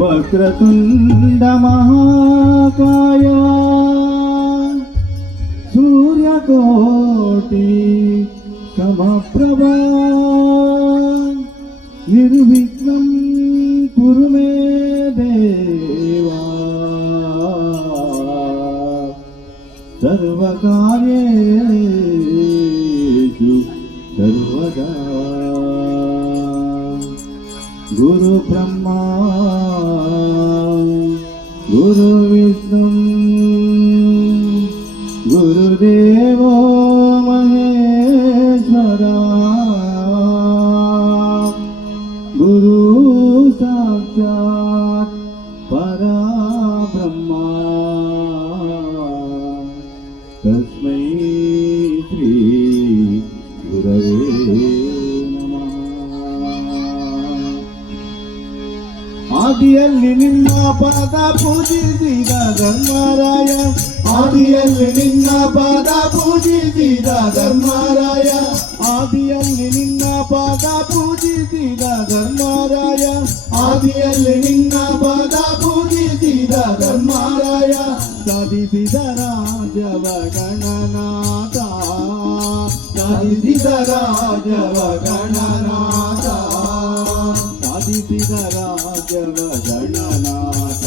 वक्रतुंड महाकाय सूर्यकोटि समप्रभा निर्विघ्नं कुरु मे देवा सर्वकार्येषु सर्वदा गुरु ब्रह्मा गुरु विष्णु गुरुदेवो महेश्वरा गुरु साक्षात् परब्रह्मा तस्मै श्री गुरवे ಆದಿಯಲ್ಲಿ ನಿನ್ನ ಪಾದ ಪೂಜಿಸಿದ ಧರ್ಮರಾಯ ಆದಿಯಲ್ಲಿ ನಿನ್ನ ಪಾದ ಪೂಜಿಸಿದ ಧರ್ಮರಾಯ ಆದಿಯಲ್ಲಿ ನಿನ್ನ ಪಾದ ಪೂಜಿಸಿದ ಧರ್ಮರಾಯ ಆದಿಯಲ್ಲಿ ನಿನ್ನ ಪಾದ ಪೂಜಿಸಿದ ಧರ್ಮರಾಯ ಸಾಧಿಸಿದ ರಾಜವ ಗಣನಾಥ ಸಾಧಿಸಿದ ರಾಜವ ಗಣನಾಥ ಸಾಧಿಸಿದ ರಾಜವ ಗಣನಾಥ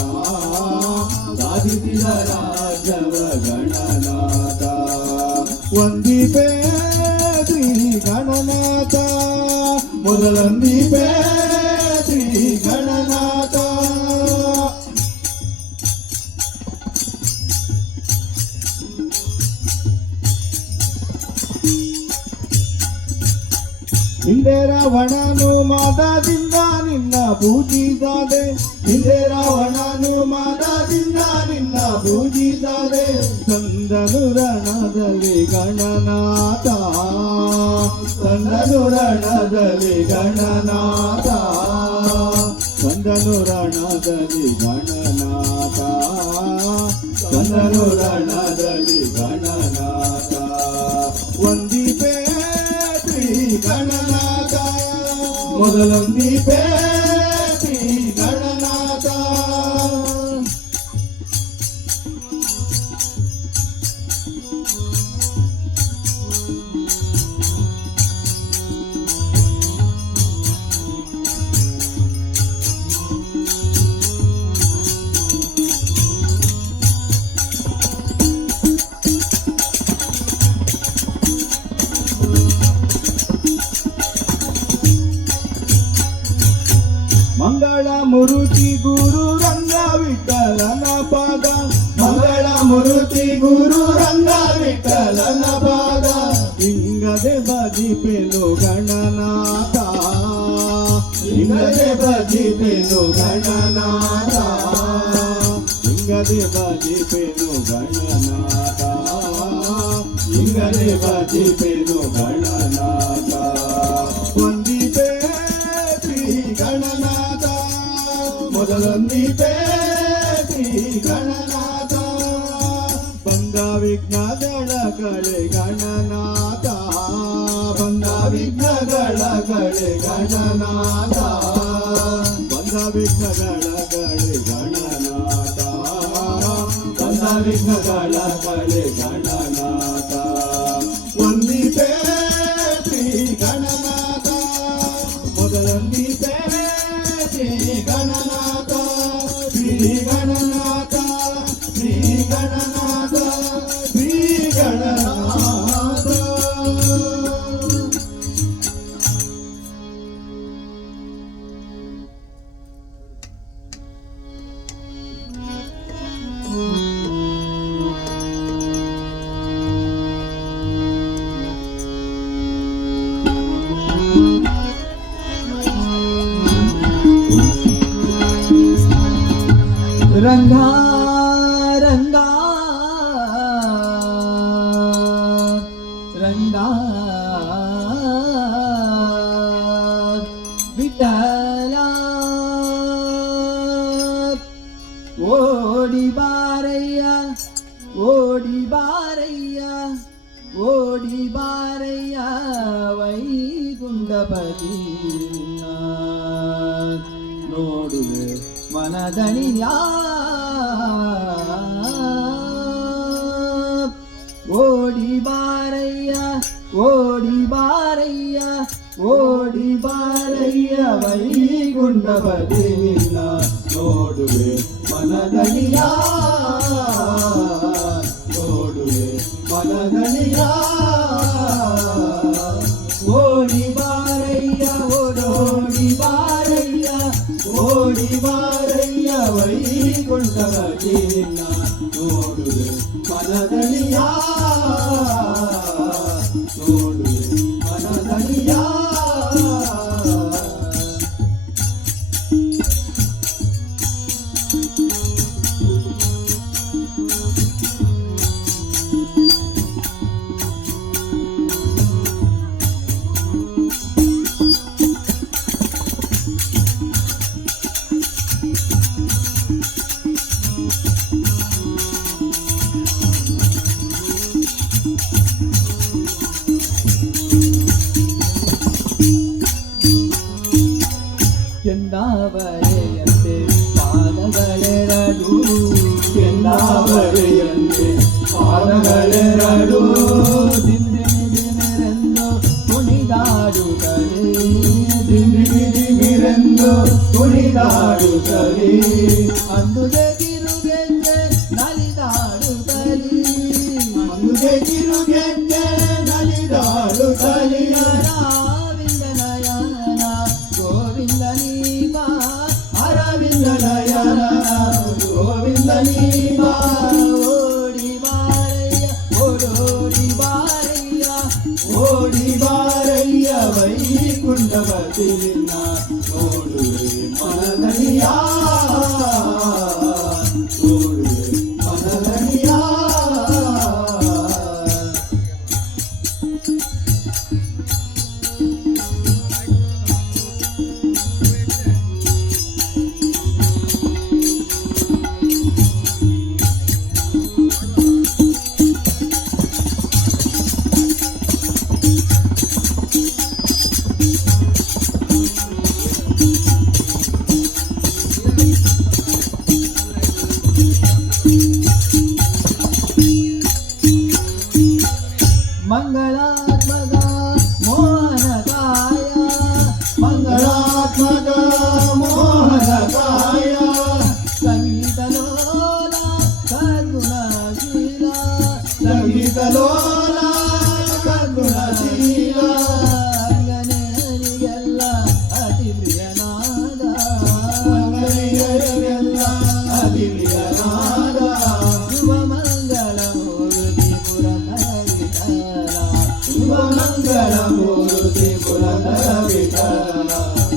ಸಾಧಿಸಿದ ರಾಜವ ಗಣನಾಥ ವಂದಿಪೇ ಶ್ರೀ ಗಣನಾಥ ಮೊದಲಂದಿಪೇ ಶ್ರೀ ಗಣನಾಥ ಹಿಂದೆ ರಾವಣನು ಮಾದದಿಂದ ನಿನ್ನ ಪೂಜಿಸದೆ ಹಿಂದೆ ರಾವಣನು ಮಾದದಿಂದ ನಿನ್ನ ಪೂಜಿಸದೆ ಸಂದನು ರಣದಲ್ಲಿ ಗಣನಾಥ ಸಂದನು ರಣದಲ್ಲಿ ಗಣನಾಥ ಸಂದನು ರಣದಲ್ಲಿ ಗಣನಾಥ ಸಂದನು ರಣದಲ್ಲಿ ಗಣನಾಥ ವಂದಿಪೇ ಗಣನಾಥ ಮೊದಲೊಂದಿಪೇ ಶ್ರೀ ಗಣನಾಥ ಮಂಗಳ ಮುರುತಿ ಗುರು ರಂಗ ವಿಠಲನ ಪಾದ ಮಂಗಳ ಮುರುತಿ ಗುರು ರಂಗ ವಿಠಲನ ಪಾದ ಹಿಂಗದೆ ಭಜಿಪೆನು ಗಣನಾಥ ಹಿಂಗದೆ ಭಜಿಪೆನು ಗಣನಾಥ ಹಿಂಗದೆ ಭಜಿಪೆನು ಗಣನಾಥ ಹಿಂಗದೆ ಭಜಿಪೆನು ಗಣನಾಥ ವಂದಿಪೇ ಗಣನಾಥ ಮೊದಲೊಂದಿಪೇ ಶ್ರೀ ಗಣನಾಥ ಬಂದ ವಿಘ್ನಗಳ ಕಳೆ ಗಣನಾಥ ಬಂದ ವಿಘ್ನಗಳ ಕಳೆ ಗಣನಾಥ ಬಂದ ವಿಘ್ನಗಳ ಕಳೆ ಗಣನಾಥ ಬಂದ ವಿಘ್ನಗಳ ಕಳೆ ಗಣನಾಥ ವಂದಿಪೇ ಶ್ರೀ ಗಣನಾಥ ಮೊದಲೊಂದಿಪೇ ಶ್ರೀ ಗಣನಾಥ ಶ್ರೀ ಗಣನಾಥ ಶ್ರೀ ಗಣನಾಥ ಶ್ರೀ ಗಣನಾಥ ರಂಗಾ ರಂಗಾ ರಂಗಾ ವಿಠಲ ಓಡಿ ಬಾರಯ್ಯ ಓಡಿ ಬಾರಯ್ಯ ಓಡಿ ಬಾರಯ್ಯ ವೈಗುಂಡಪತಿ ನೋಡುವೆ ಮನದಣಿಯ ಓಡಿ ಬಾರಯ್ಯ ಓಡಿ ಬಾರಯ್ಯ ಓಡಿ ಬಾರಯ್ಯ ವೈಗುಂಠಪತಿ ನಿನ್ನ ನೋಡುವೆ ಮನದಣಿಯ ನೋಡುವೆ ಮನದಣಿಯ ಓಡಿ ಬಾರಯ್ಯ ಓಡೋಡಿ ಬಾರಯ್ಯ ಓಡಿ ಬಾರಯ್ಯ ವೈಗುಂಠಪತಿ ನಿನ್ನ ನೋಡುವೆ ಮನದಣಿಯ ನೋಡುವೆ ಮನದಣಿಯ ಕೆಂದಾವರೆಯಂತೆ ಪಾದಗಳೆರಡು ಕೆಂದಾವರೆಯಂತೆ ಪಾದಗಳೆರಡು ದಿಂದಿಮಿರೆಂದು ಕುಣಿದಾಡುತ್ತಲೇ ದಿಂದಿಮಿರೆಂದು ಕುಣಿದಾಡುತ್ತಲೇ ಅಂದುಗೆ ಕಿರುಗೆಜ್ಜೆ ನಲಿದಾಡುತ್ತಲೇ ಅಂದುಗೆ ಕಿರುಗೆಜ್ಜೆ ನಲಿದಾಡುತ್ತಲೇ ಗೋವಿಂದನೀಬಾ ಓಡಿ ಬಾರಯ್ಯ ಓಡೋಡಿ ಬಾರಯ್ಯ ಓಡಿ ಬಾರಯ್ಯ ವೈಕುಂಠಪತಿ ನಿನ್ನ ನೋಡುವೆ ಮನದಣಿಯ ನೋಡುವೆ ಮನದಣಿಯ ಮಂಗಳಾತ್ಮಕ ಮೋಹನಕಾಯ ಮಂಗಳಾತ್ಮಕ ಮೋಹನಕಾಯ ಸಂಗೀತಲೋಲ ಸದ್ಗುಣಶೀಲ ಸಂಗೀತಲೋಲ ಸದ್ಗುಣಶೀಲ ಅಂಗನೆಯರಿಗೆಲ್ಲ ಅತಿ ಪ್ರಿಯನಾದ ಅಂಗನೆಯರಿಗೆಲ್ಲ ಅತಿ ಪ್ರಿಯನಾದ ಶುಭ ಮಂಗಳ ಮೂರ್ತಿ ಮಂಗಳ ಮೂರ್ತಿ ಪುರಂದರ ವಿಠಲ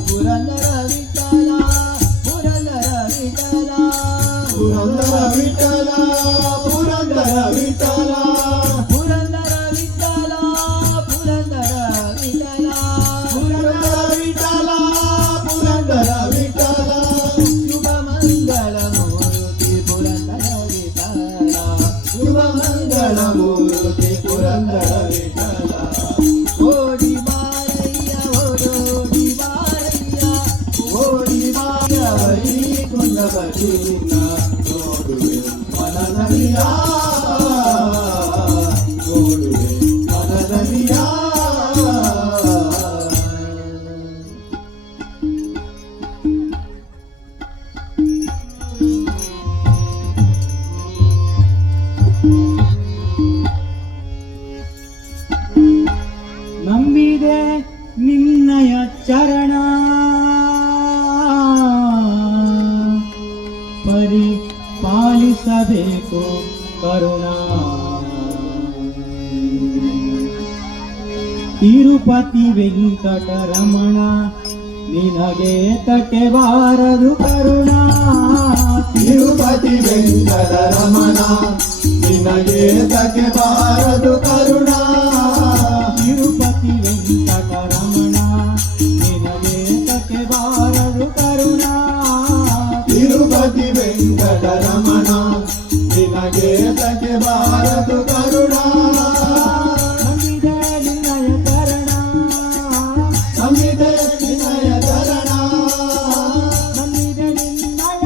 ಪುರಂದರ ವಿಠಲ ಪುರಂದರ ವಿಠಲ ಪುರಂದರ ವಿಠಲ ಪುರಂದರ ವಿಠಲ ಪುರಂದರ ವಿಠಲ ಪುರಂದರ ವಿಠಲ ಪುರಂದರ ವಿಠಲ ಪುರಂದರ ವಿಠಲ ಶುಭ ಮಂಗಳ ಮೂರ್ತಿ ಪುರಂದರ ವಿಠಲ ಶುಭ ಮಂಗಳ ಮೂರ್ತಿ ಪುರಂದರ ವಿಠಲ ಓಡಿ ಬಾರಯ್ಯ ಓಡೋಡಿ ಬಾರಯ್ಯ ಓಡಿ ಬಾರಯ್ಯ ವೈಕುಂಠಪತಿ ನಿನ್ನ ನೋಡುವೆ ಮನದಣಿಯ ನೋಡುವೆ ಮನದಣಿಯ ನಂಬಿದೆ ನಿನ್ನಯ ಚರಣ ಪರಿಪಾಲಿಸಬೇಕು ಕರುಣಾ ತಿರುಪತಿ ವೆಂಕಟರಮಣ ನಿನಗೆ ತಕ್ಕೆ ಬಾರದು ಕರುಣಾ ತಿರುಪತಿ ವೆಂಕಟರಮಣ ನಿನಗೆ ತಕ್ಕೆ ಬಾರದು ಕರುಣಾ ತಿರುಪತಿ ವೆಂಕಟರಮಣ ನಿನಗೆ ತಕ್ಕೆ ಬಾರದು ಕರುಣಾ ತಿರುಪತಿ ವೆಂಕಟರಮಣ ನಿನಗೆ ತಕ್ಕೆ ಬಾರದು ಕರುಣಾ ಸಂವಿಧ ನಿನ್ನಯ ಚರಣ ಸಂವಿಧ ನಿನ್ನಯ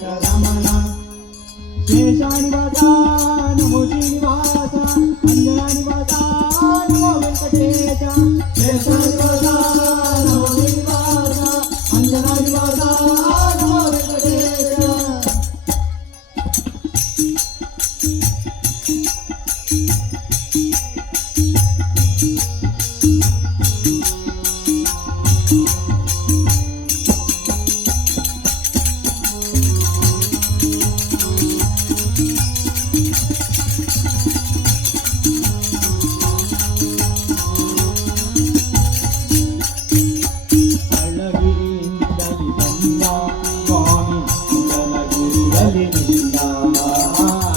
ವೆಂಕಟರಮಣ ಶೇಷಾನಿವಾಸ ನಮೋ ಶ್ರೀನಿವಾಸ ಅಂಜನಾನಿವಾಸ ನಮೋ ವೆಂಕಟೇಶ ಶೇಷಾನಿವಾಸ ನಮೋ ಶ್ರೀನಿವಾಸ ಅಂಜನಾನಿವಾಸ ನಮೋ ವೆಂಕಟೇಶ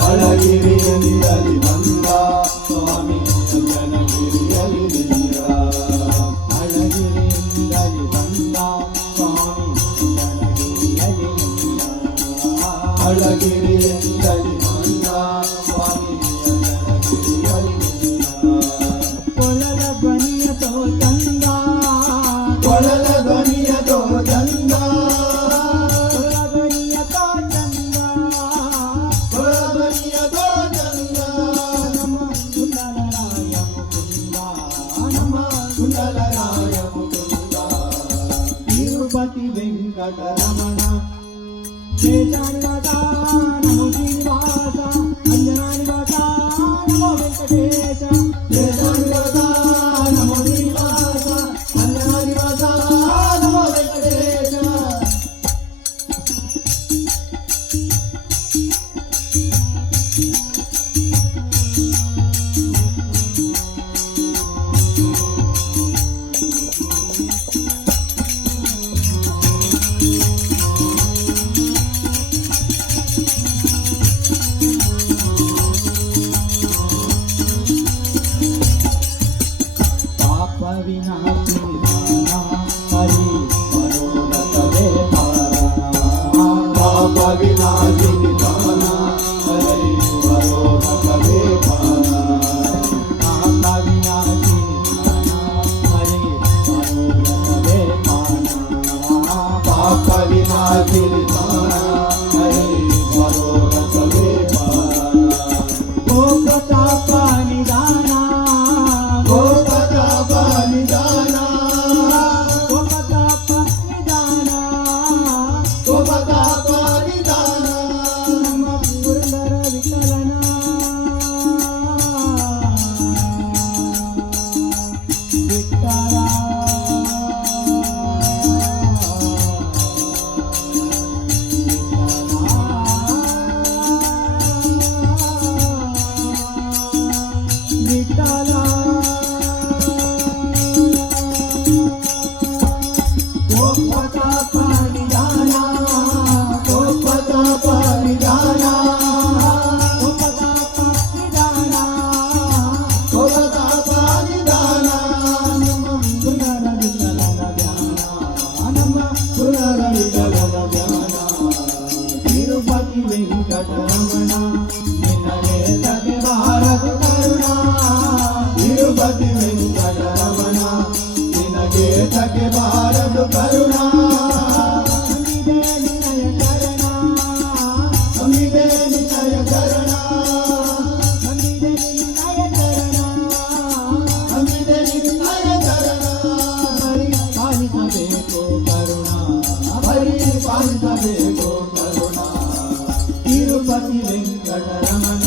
ಅಳಗಿರಿಯಿಂದಲಿ ಬಂದ ಸ್ವಾಮಿ ಅಂಜನಗಿರಿಯಲ್ಲಿ ನಿಂದ ಅಳಗಿರಿಯಿಂದಲಿ ಬಂದ ಸ್ವಾಮಿ ಅಂಜನಗಿರಿಯಲ್ಲಿ ನಿಂದ ಅಳಗಿರಿಯಿಂದಲಿ ಬಂದ ಸ್ವಾಮಿ ಅಂಜನಗಿರಿಯಲ್ಲಿ ನಿಂದ ಕೊಳಲ ಧ್ವನಿಯತೋ ಚಂದ ಕೊಳಲ ಧ್ವನಿಯತೋ ಚಂದ ತಿರುಪತಿ ವೆಂಕಟರಮಣ ಶೇಷಾನಿವಾಸ ನಮೋ ಶ್ರೀನಿವಾಸ ಅಂಜನಾನಿವಾಸ ನಮೋ ವೆಂಕಟೇಶ ಶೇಷಾನಿವಾಸ ನಮೋ ಶ್ರೀನಿವಾಸ ಅಂಜನಾನಿವಾಸ ನಮೋ ವೆಂಕಟೇಶ ತಿರುಪತಿ ವೆಂಕಟರಮಣ ನಿನಗೆ ತಗೆ ಬಾರದು ಕರುಣ ತಿರುಪತಿ ವೆಂಕಟರಮಣ ನಿನಗೆ ತಗೆ ಬಾರದು ಕರುಣ ಅಂಬಿದೆ ನಿನಯ ಚರಣ ಅಂಬಿದೆ ನಿನಯ ಚರಣ ಅಂಬಿದೆ ನಿನಯ ಚರಣ ಹರಿ ಪಾಲಿಸಬೇಕು ಕರುಣ ಹರಿ ಪಾಲಿಸಬೇಕು ಕರುಣ ತಿರುಪತಿ ವೆಂಕಟರಮಣ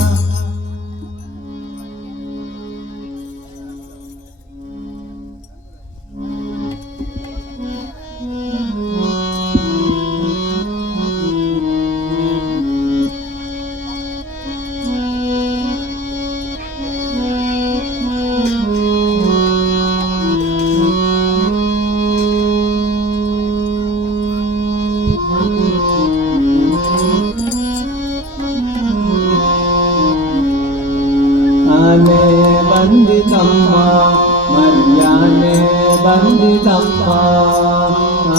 ಆನೆ ಬಂದಿತಮ್ಮ ಮರ್ಯಾನೆ ಬಂದಿತಮ್ಮ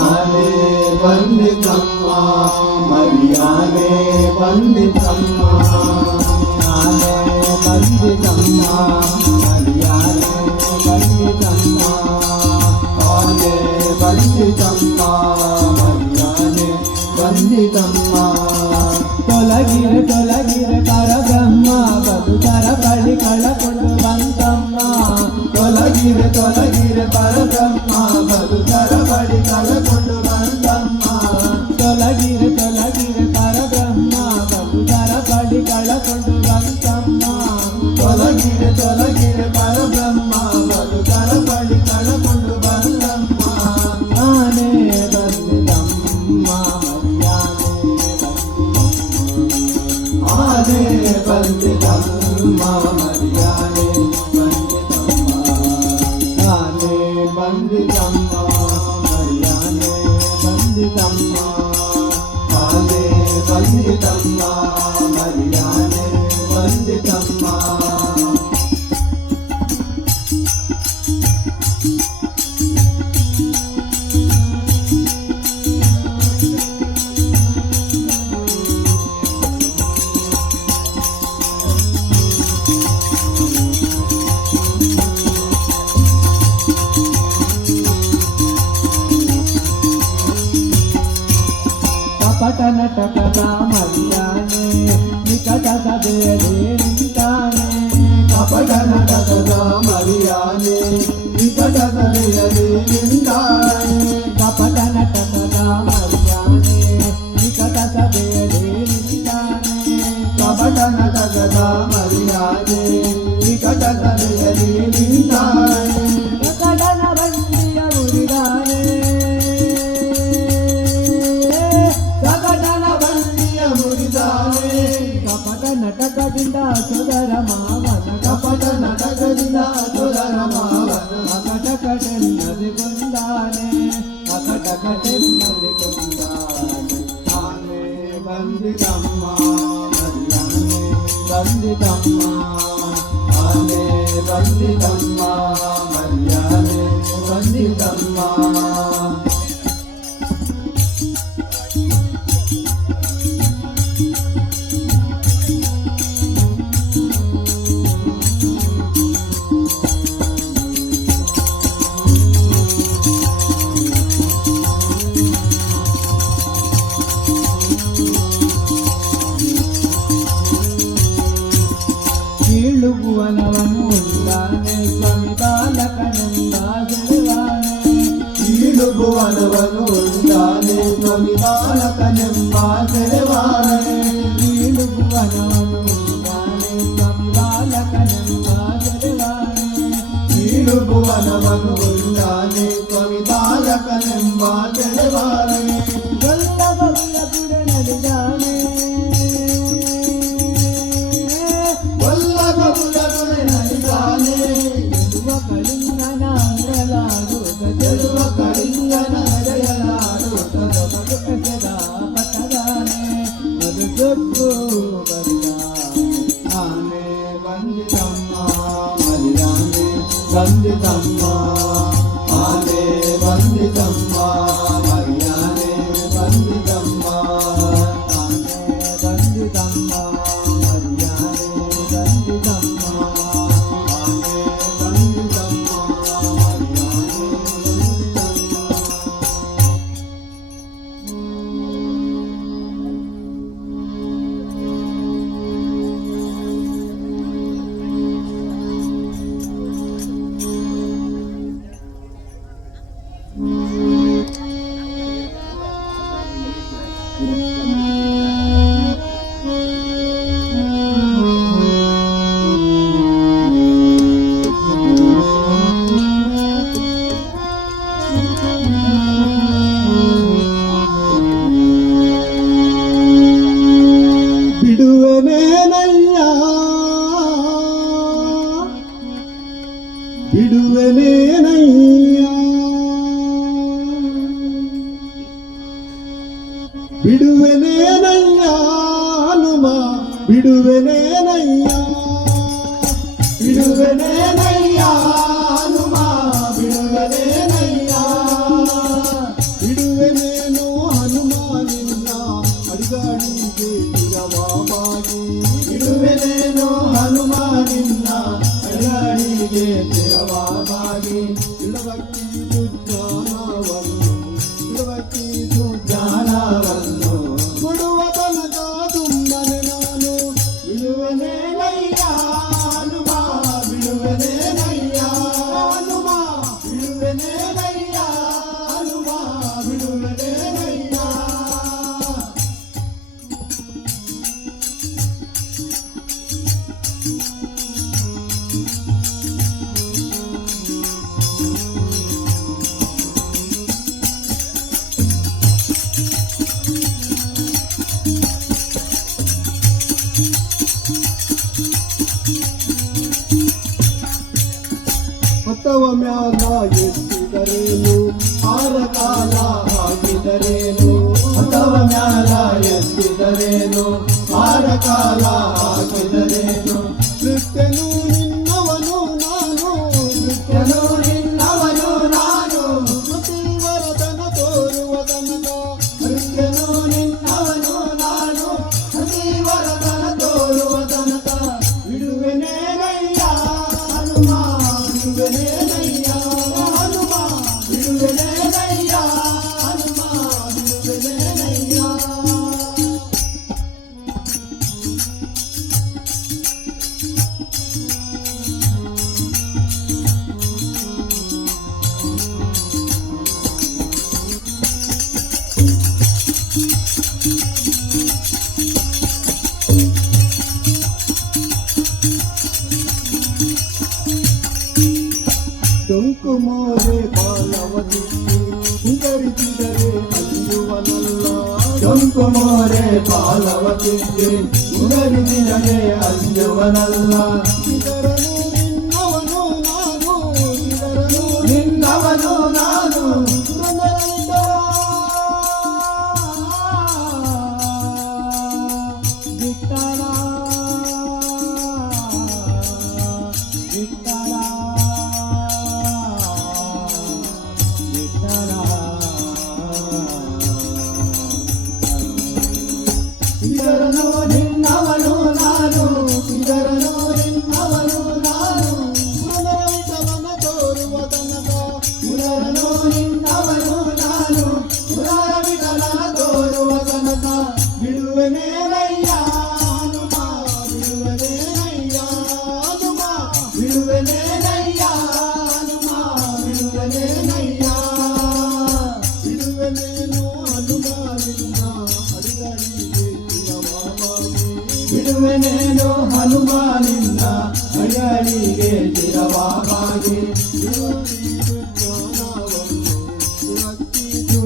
ಆನೆ ಬಂದಿತಮ್ಮ ಮರ್ಯಾನೆ ಬಂದಿತಮ್ಮ ಆನೆ ಬಂದಿತಮ್ಮ ಮರ್ಯಾನೆ ಬಂದಿತಮ್ಮ ಆನೆ ಬಂದಿತಮ್ಮ ಮರ್ಯಾನೆ ಬಂದಿತಮ್ಮ ತೊಲಗಿರೆ ಪರಬ್ರಹ್ಮ ಬದುಕರ ಬಳಿ ಕಳಕೊಂಡು ಬಂತಮ್ಮ ತೊಲಗಿರೆ ಪರಬ್ರಹ್ಮ ಬದುಕರ ಬಳಿ ಕಳಕೊಂಡು ಬಂತಮ್ಮ ತೊಲಗಿರೆ ಪರಬ್ರಹ್ಮ ಬದುಕರ ಬಳಿ ಕಳಕೊಂಡು ಬಂತಮ್ಮ ತೊಲಗಿರೆ ಪರಬ್ರಹ್ಮ ಬದುಕರ ಬಳಿ ಕಳಕೊಂಡು ಬಂತಮ್ಮ ಆನೆ ಬಂದಿದಮ್ಮ ಆನೆ ಬಂದಿದಮ್ಮ ಮರ್ಯಾನೆ ಬಂದಿದಮ್ಮ ಆನೆ ಬಂದಿದಮ್ಮ ಮರ್ಯಾನೆ ಬಂದಿದಮ್ಮ ಆನೆ ಬಂದಿದಮ್ಮ ಮರ್ಯಾನೆ ಬಂದಿದಮ್ಮ ಕಪಟ ನಟಕದ ಮರ್ಯಾನೆ ನಿಕಟ ಸಭೆಯಲ್ಲಿ ನಿಂತಾನೆ ಕಪಟ ನಟಕದ ಮರ್ಯಾನೆ ನಿಕಟ ಸಭೆಯಲ್ಲಿ ನಿಂತಾನೆ ಕಪಟ ನಟಕದ ಮರ್ಯಾನೆ ನಿಕಟ ಸಭೆಯಲ್ಲಿ ನಿಂತಾನೆ ಕಪಟ ನಟಕದ ಮರ್ಯಾನೆ ನಿಕಟ ಸಭೆಯಲ್ಲಿ ನಿಂತಾನೆ ಕಡನ ಬಂದಿಯ ಮುರಿದಾನೆ ಕಪಟ ನಟಕದಿಂದ ಸುಧರ ಮಾವನ ಕಪಟ ನಟಕದಿಂದ ಸುಧರ ಮಾವನ ಅಕಟಕಟೆನ್ನದೆ ಕೊಂದಾನೆ ಅಕಟಕಟೆನ್ನದೆ ಕೊಂದಾನೆ ಆನೆ ಬಂದಿದಮ್ಮ ಮರ್ಯಾನೆ ಬಂದಿದಮ್ಮ ಆನೆ ಬಂದಿದಮ್ಮ ಮರ್ಯಾನೆ ಬಂದಿದಮ್ಮ ಕೀಳುಗುವನವನು ಉಂದಾನೆ ಸ್ವಾಮಿ ಬಾಲಕನೆಂದ ಗೆಲುವಾನೆ ಕೀಳುಗುವನವನು ಉಂದಾನೆ ಸ್ವಾಮಿ ಬಾಲಕನೆಂಬ ಗೆಲುವಾನೆ ಕೀಳುಗುವನವನು ಉಂದಾನೆ ಸ್ವಾಮಿ ಬಾಲಕನೆಂಬ ಗೆಲುವಾನೆ ಕೀಳುಗುವನವನು ಉಂದಾನೆ ಸ್ವಾಮಿ ಬಾಲಕನೆಂಬ ಗೆಲುವಾನೆ ಗಲ್ಲ ಬಲ್ಲ ಗುಡೆ ನಡೆದಾನೆ ಗೆಲುವ ಕಳಿಂಗನ ನಡೆಯಲಾಡುತ್ತ ಬದುಕದ ಪಟ್ಟದಾನೆ ಬದುಕು ಬರಿದಾನೆ ಆನೆ ಬಂದಿದಮ್ಮ ಮರಿಯಾನೆ ಬಂದಿದಮ್ಮ ಆನೆ ಬಂದಿದಮ್ಮ ಮರಿಯಾನೆ ಬಂದಿದಮ್ಮ ಆನೆ ಬಂದಿದಮ್ಮ ಮರಿಯಾನೆ ಬಂದಿದಮ್ಮ ಆನೆ ಬಂದಿದಮ್ಮ ಬಿಡುವೆನೇನಯ್ಯ ಬಿಡುವೆನೇನಯ್ಯ ಹನುಮ ಬಿಡುವೆನೇನಯ್ಯ ಬಿಡುವೆನೇನಯ್ಯ ಹನುಮ ಬಿಡುವೆನೇನಯ್ಯ ಬಿಡುವೆನೇನು ಹನುಮ ನಿನ್ನ ಅಡಿಗಾಡಿಗೆ ಚಿರವಾಗಿ ಬಿಡುವೆನೇನು ಹನುಮ ನಿನ್ನ ಅಡಿಗಾಡಿಗೆ ಚಿರವಾಗಿ ಇಳವಕ್ಕಿದು ಜ್ಞಾನವನ್ನು ಕೊಡುವ ತನಕ ಸುಮ್ಮನೆ ನಾನು ಹೊತ್ತವ ಮ್ಯಾಲ ಎತ್ತಿದರೇನು ಆರ ಕಾಲ ಹಾಕಿದರೇನು ಹೊತ್ತವ ಮ್ಯಾಲ ಎತ್ತಿದರೇನು ಆರ ಕಾಲ ಹಾಕಿದರೇನು ನೃತ್ಯನು ನಿನ್ನವನು ನಾನು ನೃತ್ಯನು ನಿನ್ನವನು ನಾನು ಮತಿವರದನ ತೋರುವ ತನಕ ನೃತ್ಯನು ನಿನ್ನವನು ನಾನು ಮತಿವರದನ ತೋರುವ ತನಕ ಬಿಡುವೆನೇನಯ್ಯ ಹನುಮ ಬಿಡುವೆನೇನಯ್ಯ ಹನುಮ ಬಿಡುವೆನೇನಯ್ಯ ಹನುಮ ಬಿಡುವೆನೇನಯ್ಯ. ಡೊಂಕು ಮೋರೆ ಬಾಲವತಿಸಿ ಹುಂಗರಿಸಿದರೆ ಅಲ್ಲಿಯುವನಲ್ಲ ಡೊಂಕು ಮೋರೆ ಬಾಲವತಿಸಿ ಹುಂಗರಿಸಿದರೆ ಅಲ್ಲಿಯುವನಲ್ಲ ಇದರನು ನಿನ್ನವನು ನಾನು ಇದರನು ನಿನ್ನವನು ನಾನು ಬಿಟ್ಟಣ ಬಿಟ್ಟಣ ಇದರನು ನಿನ್ನವನು ನಾನು ಇದರನು ನಿನ್ನವನು ನಾನು ಪುನರವಿಟವನ ತೋರುವ ತನಕ ಇದರನು ನಿನ್ನವನು ನಾನು ಪುನರವಿಟವನ ತೋರುವ ತನಕ ಬಿಡುವೆನೇನಯ್ಯ ಹನುಮ ಬಿಡುವೆನೇನಯ್ಯ ಹನುಮ ಬಿಡುವೆನೇನಯ್ಯ ಹನುಮ ಬಿಡುವೆನೇನಯ್ಯ ಬಿಡುವೆನೇನು ಹನುಮ ನಿನ್ನ ಅಡಿಗಳಿಗೆ ಬಿಡುವೆನೇನು ಹನುಮ ನಿನ್ನ ಅಡಿಗಳಿಗೆ ಚಿರವಾಗಿ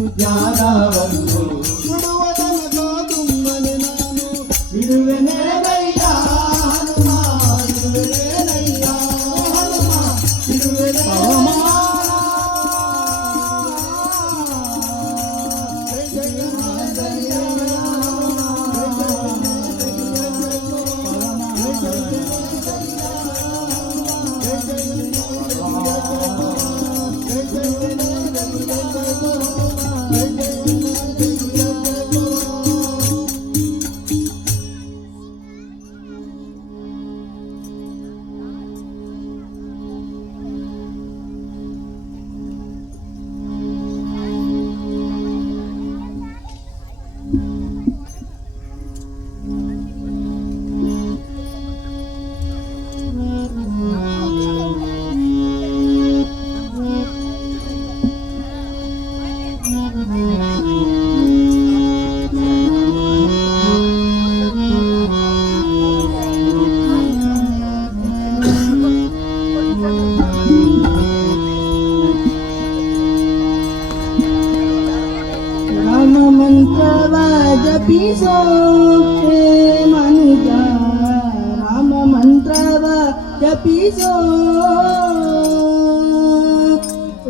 ಜ್ಞಾನವನ್ನು ಬಿಡುವ ತನಕ ತುಂಬನೆ ನಾನು ಬಿಡುವೆನೇನಯ್ಯ ಹನುಮ ಬಿಡುವೆನೇನಯ್ಯ ಹನುಮ ಬಿಡುವೆನೇನಯ್ಯ. ರಾಮ ಮಂತ್ರವ ಜಪಿಸೋ ಹೇ ಮನುಜ ರಾಮ ಮಂತ್ರವ ಜಪಿಸೋ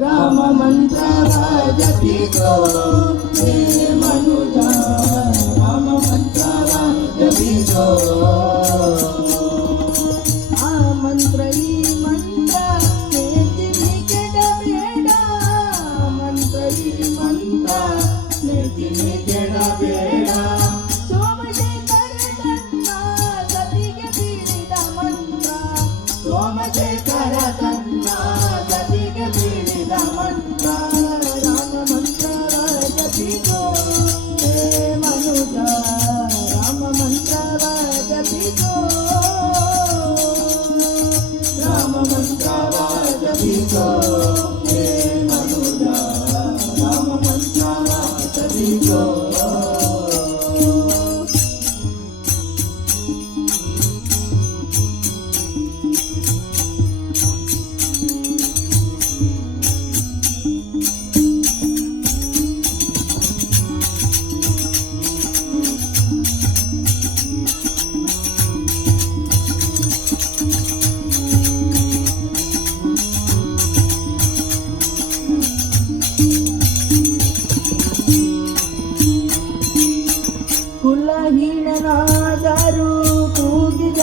ರಾಮ ಮಂತ್ರವ ಜಪಿಸೋ ಹೇ ಮನುಜ ರಾಮ ಮಂತ್ರವ ಜಪಿಸೋ ಆ ಮಂತ್ರ ಈ ಮಂತ್ರ ನೆಚ್ಚಿನಿ ಕೆಡಬೇಡ ಮಂತ್ರ ಈ ಮಂತ್ರ ನೆಚ್ಚಿನಿ ಕೆಡಬೇಡ ಸೋಮಶೇಖರ ತನ್ನ ಸತಿಗೆ ಬೀಳಿದ ಮಂತ್ರ ಸೋಮಶೇಖರ ತನ್ನ ಸತಿಗೆ ಬೀಳಿದ ಮಂತ್ರ ರಾಮ ಮಂತ್ರವ ಜಪಿಸೋ ಹೇ ಮನುಜ ರಾಮ ಮಂತ್ರವ ಜಪಿಸೋ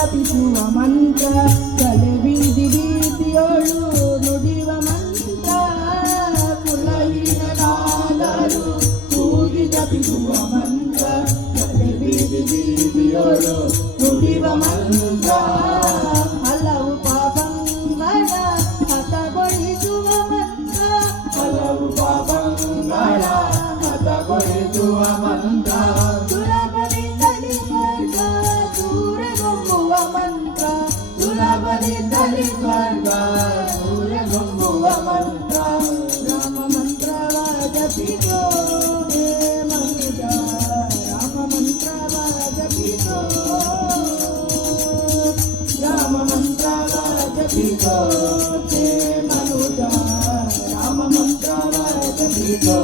ಜಪಿಸುವ ಮಂತ್ರ ತಲೆ ಬೀದಿ ಬೀದಿಯೋಳು ನುಡಿವ ಮಂತ್ರ ಕುಲಹೀನನಾದರೂ ಕೂಗಿ ಜಪಿಸುವ ಮಂತ್ರ ತಲೆ ಬೀದಿ ಬೀದಿಯೋಳು ನುಡಿವ ಮಂತ್ರ ಹಲವು ಪಾಪಂಗಳ ಹತಗೊಳಿಸುವ ಮಂತ್ರ ಹಲವು ಪಾಪಂಗಳ ಹತಗೊಳಿಸುವ ಮಂತ್ರ ಸುಲಭದಿಂದಲೇ ಸ್ವರ್ಗ ದೂರಗೊಮ್ಮುವ ಮಂತ್ರ ಸುಲಭದಿಂದಲೇ ಸ್ವರ್ಗ ದೂರಗೊಮ್ಮುವ ಮಂತ್ರ ರಾಮ ಮಂತ್ರವ ಜಪಿಸೋ ಹೇ ಮನುಜ ರಾಮ ಮಂತ್ರವ ಜಪಿಸೋ ರಾಮ ಮಂತ್ರವ ಜಪಿಸೋ ಹೇ ಮನುಜ ರಾಮ ಮಂತ್ರವ ಜಪಿಸೋ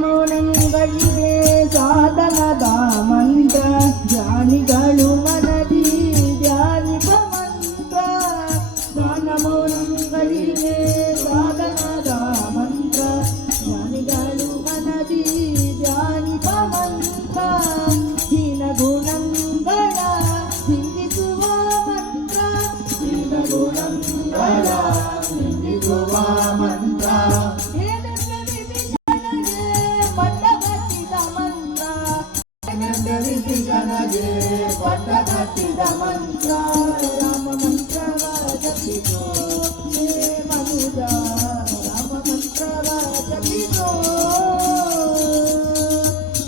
ಜ್ಞಾನಮೌನಗಳಿಗೆ ಸಾಧನದ ಮಂತ್ರ ಜ್ಞಾನಿಗಳು ಮನದಿ ಧ್ಯಾನಿಪ ಮಂತ್ರ ಜ್ಞಾನಮೌನಗಳಿಗೆ ಸಾಧನದ ಮಂತ್ರ ಜ್ಞಾನಿಗಳು ಮನದಿ ಧ್ಯಾನಿಪ ಮಂತ್ರ ಹೀನ ಗುಣಗಳ ಹಿಂದಿಸುವ ಮಂತ್ರ ಹೀನ ಗುಣಗಳ ಹಿಂದಿಸುವ ಮಂತ್ರ ಜನಗೆ ಪಟ್ಟ ಕಟ್ಟಿದ ಮಂತ್ರ ರಾಮ ಮಂತ್ರವ ಜಪಿಸೋ ಹೇ ಮನುಜ ರಾಮ ಮಂತ್ರವ ಜಪಿಸೋ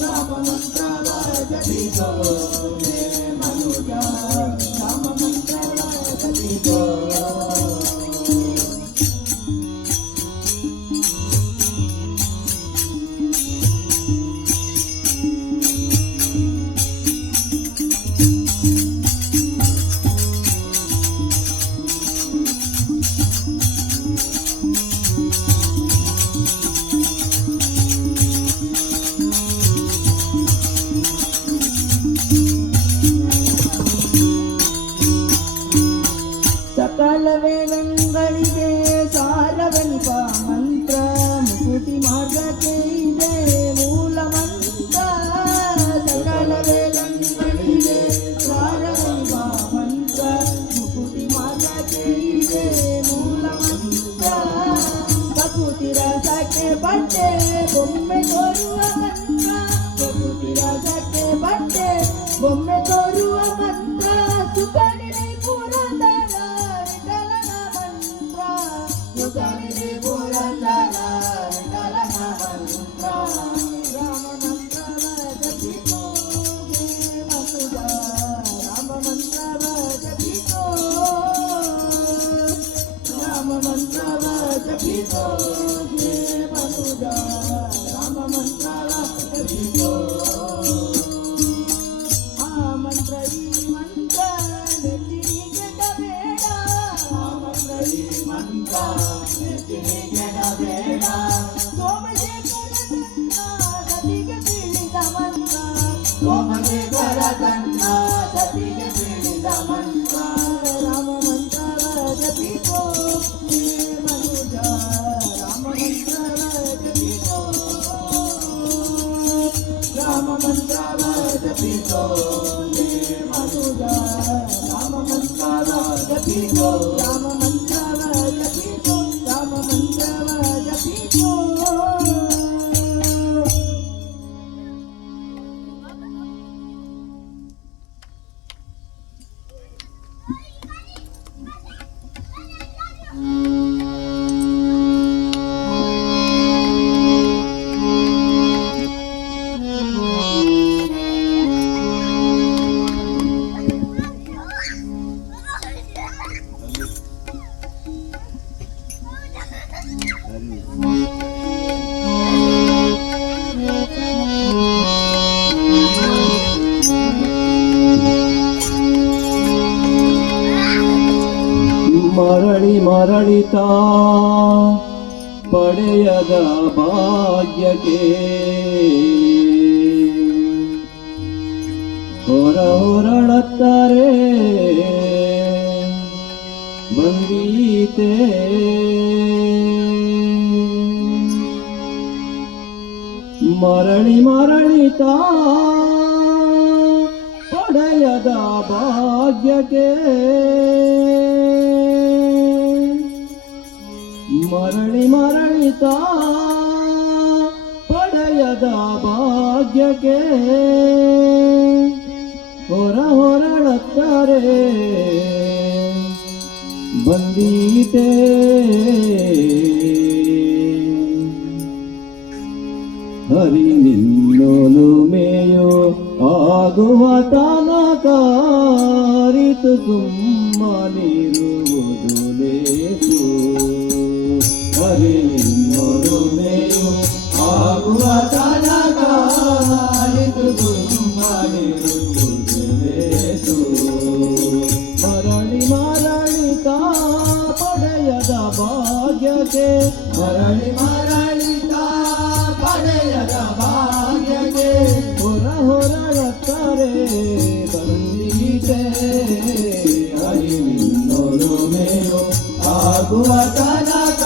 ರಾಮ ಮಂತ್ರವ ಜಪಿಸೋ ಹೇ ಮನುಜ ರಾಮ ಮಂತ್ರವ ಜಪಿಸೋ ಸಕಲ ವೇದಗಳಿಗೆ ಸಾರವೆನಿಪ ಮಂತ್ರ ಮುಕುತಿ ಮಾರ್ಗಕ್ಕೆ ಇದೆ ಮೂಲ ಮಂತ್ರ ಸಕಲ ವೇದಗಳಿಗೆ ಸಾರವೆನಿಪ ಮಂತ್ರ ಮುಕುತಿ ಮಾರ್ಗಕ್ಕೆ ಇದೆ ಮೂಲ ಮಂತ್ರ ಪ್ರಕೃತಿ ರಸಕ್ಕೆ ಬಟ್ಟೆ ಬೊಮ್ಮೆ ತೋರುವ ಮಂತ್ರ ಪ್ರಕೃತಿ ರಸಕ್ಕೆ ಬಟ್ಟೆ ಬೊಮ್ಮೆ ತೋರುವ ಮಂತ್ರ ಸುಖ ಪುರಂದರ ವಿಠಲನ ಮಂತ್ರ ಯುಗನಿಧಿ ಪುರಂದರ ವಿಠಲನ ಮಂತ್ರ ರಾಮ ಮಂತ್ರವ ಜಪಿಸೋ ಹೇ ಮನುಜ ರಾಮ ಮಂತ್ರವ ಜಪಿಸೋ ರಾಮ ಮಂತ್ರವ ಜಪಿಸೋ ಹೇ ಮನುಜ ರಾಮ ಮಂತ್ರವ ಜಪಿಸೋ ಆ ಮಂತ್ರ ಈ ಮಂತ್ರ ನೆಚ್ಚಿನಿಗೆ ಬೇಡ ಆ ಮಂತ್ರ ಈ ಮಂತ್ರ ನೆಚ್ಚಿನಿಗೆ ಬೇಡ ಸೋಮಶೇಖರ ತನ್ನ ಸತಿಗೆ ಬೀಳಿದ ಮಂತ್ರ ಸೋಮಶೇಖರ ತನ್ನ ಸತಿಗೆ ಬೀಳಿದ ಮಂತ್ರ ರಾಮ ಮಂತ್ರವ ಜಪಿಸೋ ಹೇ ಮನುಜ ರಾಮ ಮಂತ್ರವ ಜಪಿಸೋ ರಾಮ ಮಂತ್ರವ ಜಪಿಸೋ ಹೇ ಮನುಜ ರಾಮ ಮಂತ್ರವ ಜಪಿಸೋ ರಾಮ ಮಂತ್ರವ ಜಪಿಸೋ ರಾಮ ಮಂತ್ರವ ಜಪಿಸೋ ಮರಳಿ ಮರಳಿತಾ ಪಡೆಯದ ಭಾಗ್ಯಕ್ಕೆ ಹೊರಳತ್ತಾರೆ ಬಂದೀತೆ ಮರಳಿ ಮರಳಿತಾ ಪಡೆಯದ ಭಾಗ್ಯಕ್ಕೆ ಮರಳಿ ಮರಳಿತಾ ಪಡೆಯದ ಭಾಗ್ಯಕ್ಕೆ ಹೊರಳತ್ತಾರೆ ಬಂದೀತೆ ಹರಿ ನಿನ್ನೊಲುಮೆಯೋ ಆಗುವ ತನಕ ಅರಿತು ಸುಮ್ಮನಿರುವುದು ಲೇಸು ಹರಿ ನಿನ್ನೊಲುಮೆಯೋ ಆಗುವ ತನಕ ಅರಿತು ಸುಮ್ಮನಿರುವುದು ಲೇಸು ಮರಳಿ ಮರಳಿತಾ ಪಡೆಯದ ಭಾಗ್ಯಕ್ಕೆ ಮರಳಿ ಮರಳಿತಾ ಪಡೆಯದ ಭಾಗ್ಯಕ್ಕೆ ಹೊರಳತ್ತಾರೆ ಬಂದೀತೆ ಹರಿ ನಿನ್ನೊಲುಮೆಯೋ ಆಗುವ ತನಕ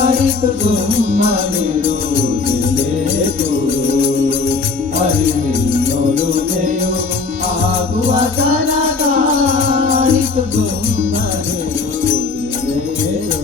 ಅರಿತು ಸುಮ್ಮನಿರುವುದು ಲೇಸು ಹರಿ ನಿನ್ನೊಲುಮೆಯೋ ಆಗುವ ತನಕ ಅರಿತು ಸುಮ್ಮನಿರುವುದು ಲೇಸು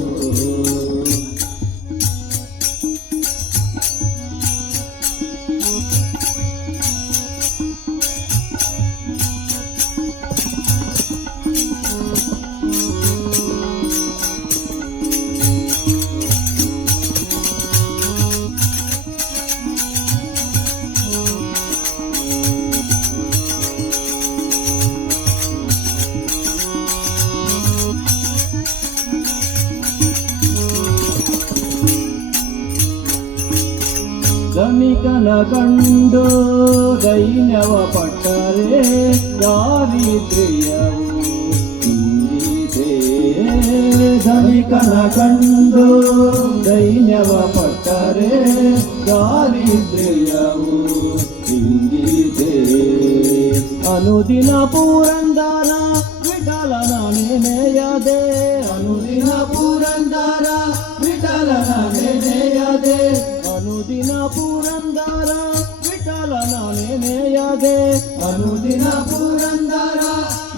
ಧನಿಕನ ಕಂಡು ದೈನ್ಯವ ಪಟ್ಟರೆ ದಾರಿದ್ರ್ಯವು ಇಂದಿದೆ ಧನಿಕನ ಕಂಡು ದೈನ್ಯವ ಪಟ್ಟರೆ ದಾರಿದ್ರ್ಯವು ಇಂದಿದೆ ಅನುದಿನ ಪುರಂದರ ವಿಠಲನ ನೆನೆಯದೆ ಅನುದಿನ ಪುರಂದರ ವಿಠಲನ ನೆನೆಯದೆ ಅನುದಿನ ಪುರಂದರ ವಿಠಲನ ನೆನೆಯದೆ ಅನುದಿನ ಪುರಂದರ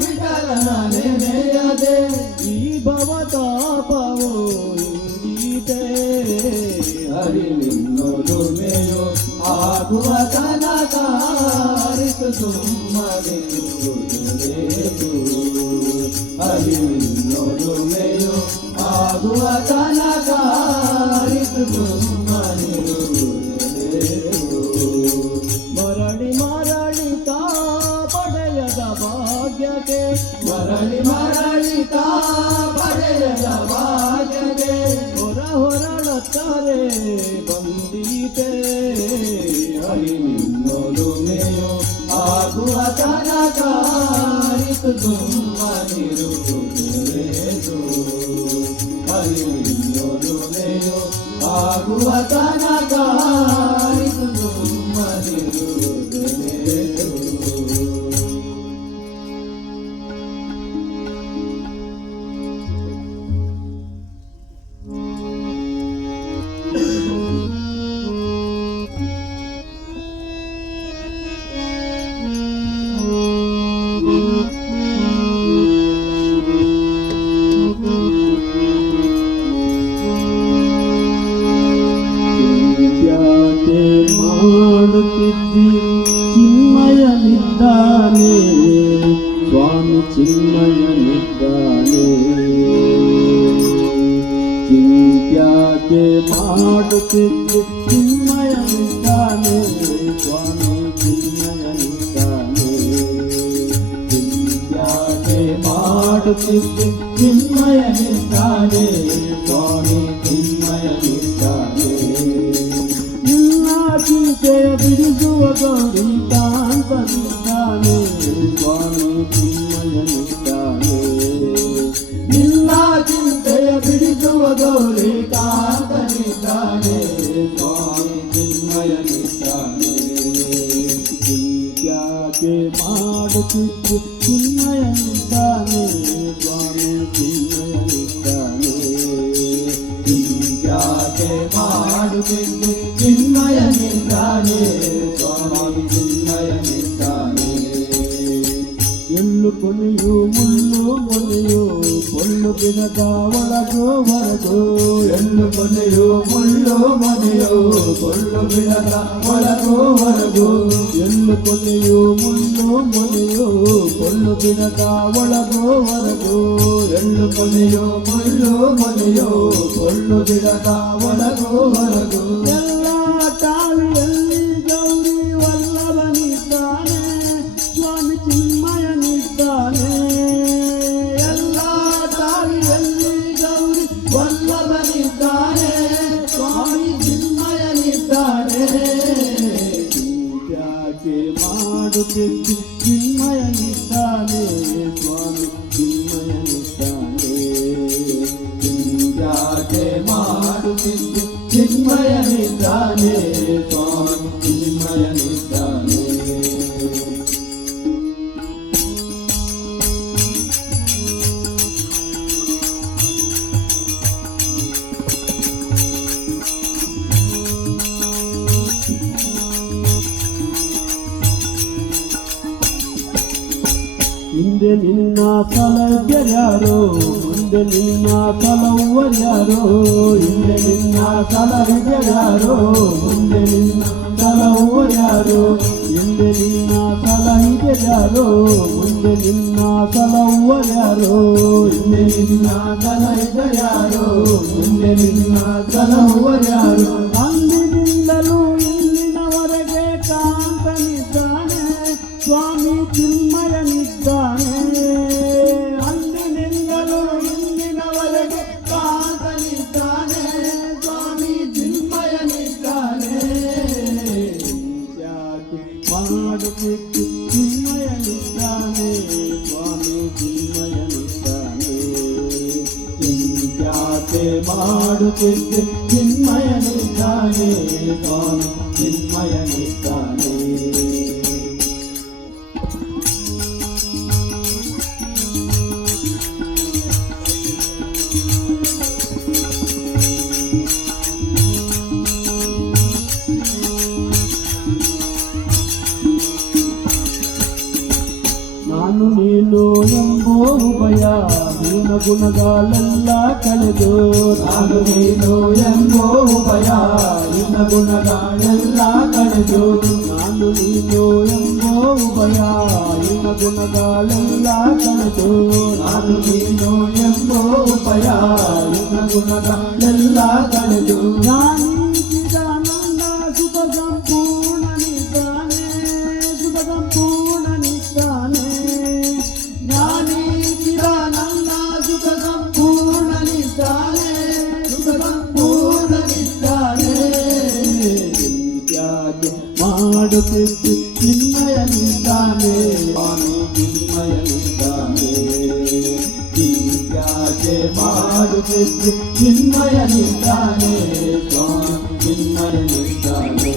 ವಿಠಲನ ನೆನೆಯದೆ ಈ ಭವತಾಪವು ಇಂಗೀತೆ ಹರಿ ನಿನ್ನೊಲುಮೆಯೋ ಆಗುವ ತನಕ ಅರಿತು ಸುಮ್ಮನಿರುವುದು ಲೇಸು ಹರಿ ನಿನ್ನೊಲುಮೆಯೋ ಆಗುವ ತನಕ ಅರಿತು ಸುಮ್ಮನಿರುವುದು ಲೇಸು ಮರಳಿ ಮರಳಿತಾ ಪಡೆಯದ ಭಾಗ್ಯಕ್ಕೆ ಮರಳಿ ಮರಳಿತಾ ಪಡೆಯದ ಭಾಗ್ಯಕ್ಕೆ ಹೊರಳತ್ತಾರೆ ಬಂದೀತೆ ಹರಿ ನಿನ್ನೊಲುಮೆಯೋ ಆಗುವ ತನಕ ಅರಿತು ಸುಮ್ಮನಿರುವುದು ಲೇಸು ಹರಿ ನಿನ್ನೊಲುಮೆಯೋ ಆಗುವ ತನಕ ಅರಿತು ಸುಮ್ಮನಿರುವುದು ಲೇಸು ಮಾಡುತ್ತಿದ್ದಿ ಚಿನ್ಮಯನಿದ್ದಾನೆ ಸ್ವಾಮಿ ಚಿನ್ಮಯನಿದ್ದಾನೆ ಚಿಂತ್ಯಾಕೆ ಮಾಡುತ್ತಿದ್ದಿ ಚಿನ್ಮಯನಿದ್ದಾನೆ ಸ್ವಾಮಿ ಚಿನ್ಮಯನಿದ್ದಾನೆ ಚಿಂತ್ಯಾಕೆ ಮಾಡುತ್ತಿದ್ದಿ ಚಿನ್ಮಯನಿದ್ದಾನೆ ಸ್ವಾಮಿ ಚಿನ್ಮಯನಿದ್ದಾನೆ ಚಿಂತೆಯ ಬಿಡಿಸುವ ಗೌರಿ ಕಾಂತನಿದ್ದಾನೆ ಸ್ವಾಮಿ ಚಿನ್ಮಯನಿದ್ದಾನೆ ನಿನ್ನ ಮಾಡುತ್ತಿದ್ದು ಚಿನ್ಮಯನಿದ್ದಾನೆ ಸ್ವಾಮಿ ಚಿನ್ಮಯನಿದ್ದಾನೆ ಯಾಕೆ ಮಾಡುತ್ತಿದ್ದು ಚಿನ್ಮಯನಿದ್ದಾನೆ ಸ್ವಾಮಿ ಚಿನ್ಮಯನಿದ್ದಾನೆ ಎಳ್ಳು ಕೊನೆಯು ಮುಳ್ಳು ಮೊನೆಯು ಕೊಲ್ಲು ಗಿಡದ ಒಳಗೋ ಹೊರಗೋ ಎಳ್ಳು ಕೊನೆಯು ಮುಳ್ಳು ಮನೆಯು ಕೊಳ್ಳು ಬಿಡದ ಒಳಗೋ ಹೊರಗು ಎಳ್ಳು ಕೊನೆಯು ಮುಳ್ಳು ಮೊನೆಯು ಕೊಲ್ಲು ಗಿಡದ ಒಳಗೋ ಹೊರಗೋ ಎಳ್ಳು ಕೊನೆಯು ಮುಳ್ಳು ಮನೆಯು ಕೊಳ್ಳು ಬಿಡದ ಒಳಗೋ ಹೊರಗು ಎಲ್ಲ ತಾಳಿಯಲ್ಲಿ ಗೌರಿ ವಲ್ಲಭನಿದ್ದಾನೆ ಸ್ವಾಮಿ ಚಿನ್ಮಯನಿದ್ದಾನೆ ಎಲ್ಲ ತಾಳಿಯಲ್ಲಿ ಗೌರಿ ವಲ್ಲಭನಿದ್ದಾನೆ ಸ್ವಾಮಿ ಚಿನ್ಮಯನಿದ್ದಾನೆ ಯಾಕೆ ಮಾಡುತ್ತಿದ್ದು ಚಿನ್ಮಯನಿದ್ದಾನೆ ಸ್ವಾಮಿ ಚಿನ್ಮಯನಿದ್ದಾನೆ ಯಾಕೆ ಮಾಡುತ್ತಿದ್ದು ಚಿನ್ಮಯನಿದ್ದಾನೆ ಸ್ವಾಮಿ ಚಿನ್ಮಯನಿದ್ದಾನೆ ಹಿಂದೆ ನಿನ್ನ ಸಲಹೆಯಾರೋ ಮುಂದೆ ನಿನ್ನ ಸಲಹ್ವರ್ಯಾರೋ ಹಿಂದೆ ನಿನ್ನ ಸಲಹೆಯಾರೋ ಮುಂದೆ ನಿನ್ನ ಸಲಹ್ವರ್ಯಾರೋ ಹಿಂದೆ ನಿನ್ನ ಸಲಹೆಯಾರೋ ಮುಂದೆ ನಿನ್ನ ಸಲಹ್ವರ್ಯಾರೋ ಹಿಂದೆ ನಿನ್ನ ಸಲಹೆಯಾರೋ ಮುಂದೆ ನಿನ್ನ ಸಲಹುವರ್ಯಾರು ಅಂದಿನಿಂದಲೂ ಇಲ್ಲಿನವರೆಗೆ ಕಾಂತನಿದ್ದಾನೆ ಸ್ವಾಮಿ ಚಿನ್ಮಯನಿದ್ದಾನೆ ಅಂದಿನಿಂದಲೂ ಇಂದಿನವರೆಗೆ ಕಾಂತನಿದ್ದಾನೆ ಸ್ವಾಮಿ ಚಿನ್ಮಯನಿದ್ದಾನೆ ಯಾಕೆ ಮಾಡುತ್ತಿದ್ದು ಚಿನ್ಮಯನಿದ್ದಾನೆ ಸ್ವಾಮಿ ಚಿನ್ಮಯನಿದ್ದಾನೆ ಯಾಕೆ ಮಾಡುತ್ತಿದ್ದೆ ಚಿನ್ಮಯನಿದ್ದಾನೆ ಸ್ವಾಮಿ ಚಿನ್ಮಯನಿದ್ದಾನೆ ನಾನು ನೀನು ಎಂಬೋ ಭಯ ಹೀನ ಗುಣಗಳೆಲ್ಲ ಕಳೆದು ನಾನು ನೀನು ಎಂಬೋ ಭಯ ಇನ್ನ ಗುಣಗಳೆಲ್ಲ ಕಳೆದು ನಾನು ನೀನು ಎಂಬೋ ಭಯ ಹೀನ ಗುಣಗಳೆಲ್ಲ ಕಳೆದು ನಾನು ನೀನು ಎಂಬೋ ಭಯ ಇನ್ನ ಗುಣಗಳೆಲ್ಲ ಕಳೆದು ಜ್ಞಾನಿಸಿದಾನಂದ ಸುಖ ಸಂಪೂರ್ಣನಿದ್ದಾನೆ ಸುಖ ಸಂಪೂರ್ಣನಿದ್ದಾನೆ ಜ್ಞಾನಿಸಿದಾನಂದ ಸುಖ ಸಂಪೂರ್ಣನಿದ್ದಾನೆ ಸುಖ ಸಂಪೂರ್ಣನಿದ್ದಾನೆ ಯಾಕೆ ಮಾಡುತ್ತಿದ್ದು ಚಿನ್ಮಯನಿದ್ದಾನೆ ಸ್ವಾಮಿ ಚಿನ್ಮಯನಿದ್ದಾನೆ ಯಾಕೆ ಮಾಡುತ್ತಿದ್ದು ಚಿನ್ಮಯನಿದ್ದಾನೆ ಸ್ವಾಮಿ ಚಿನ್ಮಯನಿದ್ದಾನೆ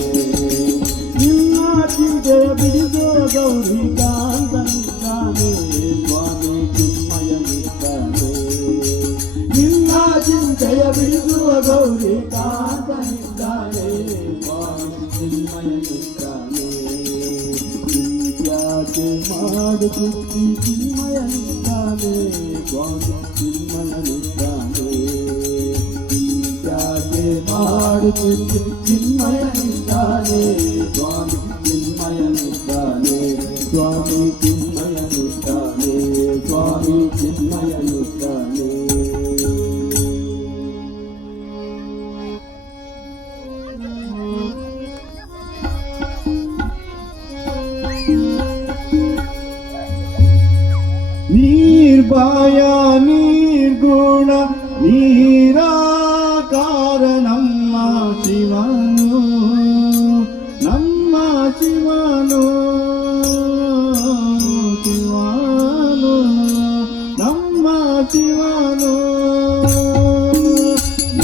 ನಿನ್ನ ಚಿಂತೆಯ ಬಿಡಿಸುವ ಗೌರಿ ಕಾಂತನಿದ್ದಾನೆ ಸ್ವಾಮಿ ಚಿನ್ಮಯನಿದ್ದಾನೆ ನಿನ್ನ ಚಿಂತೆಯ ಬಿಡಿಸುವ ಗೌರಿ ಕಾಂತನಿದ್ದಾನೆ ಸ್ವಾಮಿ ಚಿನ್ಮಯನಿದ್ದಾನೆ ಯಾಕೆ ಮಾಡುತ್ತಿದ್ದು ಚಿನ್ಮಯನಿದ್ದಾನೆ ಸ್ವಾಮಿ ಚಿನ್ಮಯನಿದ್ದಾನೆ ಯಾಕೆ ಮಾಡುತ್ತಿದ್ದು ಚಿನ್ಮಯನಿದ್ದಾನೆ ಸ್ವಾಮಿ ಚಿನ್ಮಯನಿದ್ದಾನೆ ಸ್ವಾಮಿ ಚಿನ್ಮಯನಿದ್ದಾನೆ ಸ್ವಾಮಿ ಚಿನ್ಮಯನಿದ್ದಾನೆ ನಿರ್ಭಯ ನಿರ್ಗುಣ ನಿರಾಕಾರ ನಮ್ಮ ಶಿವನು ನಮ್ಮ ಶಿವನು ಶಿವನು ನಮ್ಮ ಶಿವನು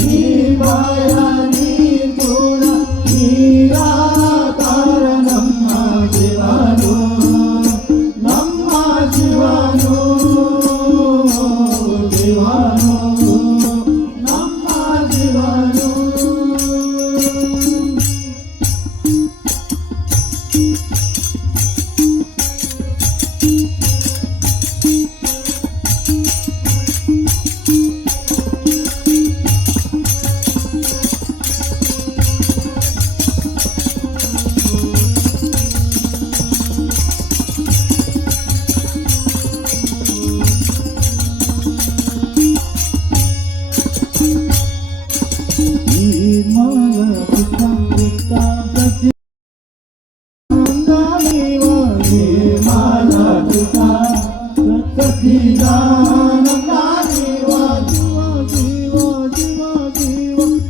ನಿರ್ಭಯ ನಿರ್ಗುಣ ನಿರಾಕಾರ ನಮ್ಮ ಶಿವನು ನಿಧಾನಂದ ಜೀವ ಶಿವ ಶಿವ ಶಿವ ಶಿವ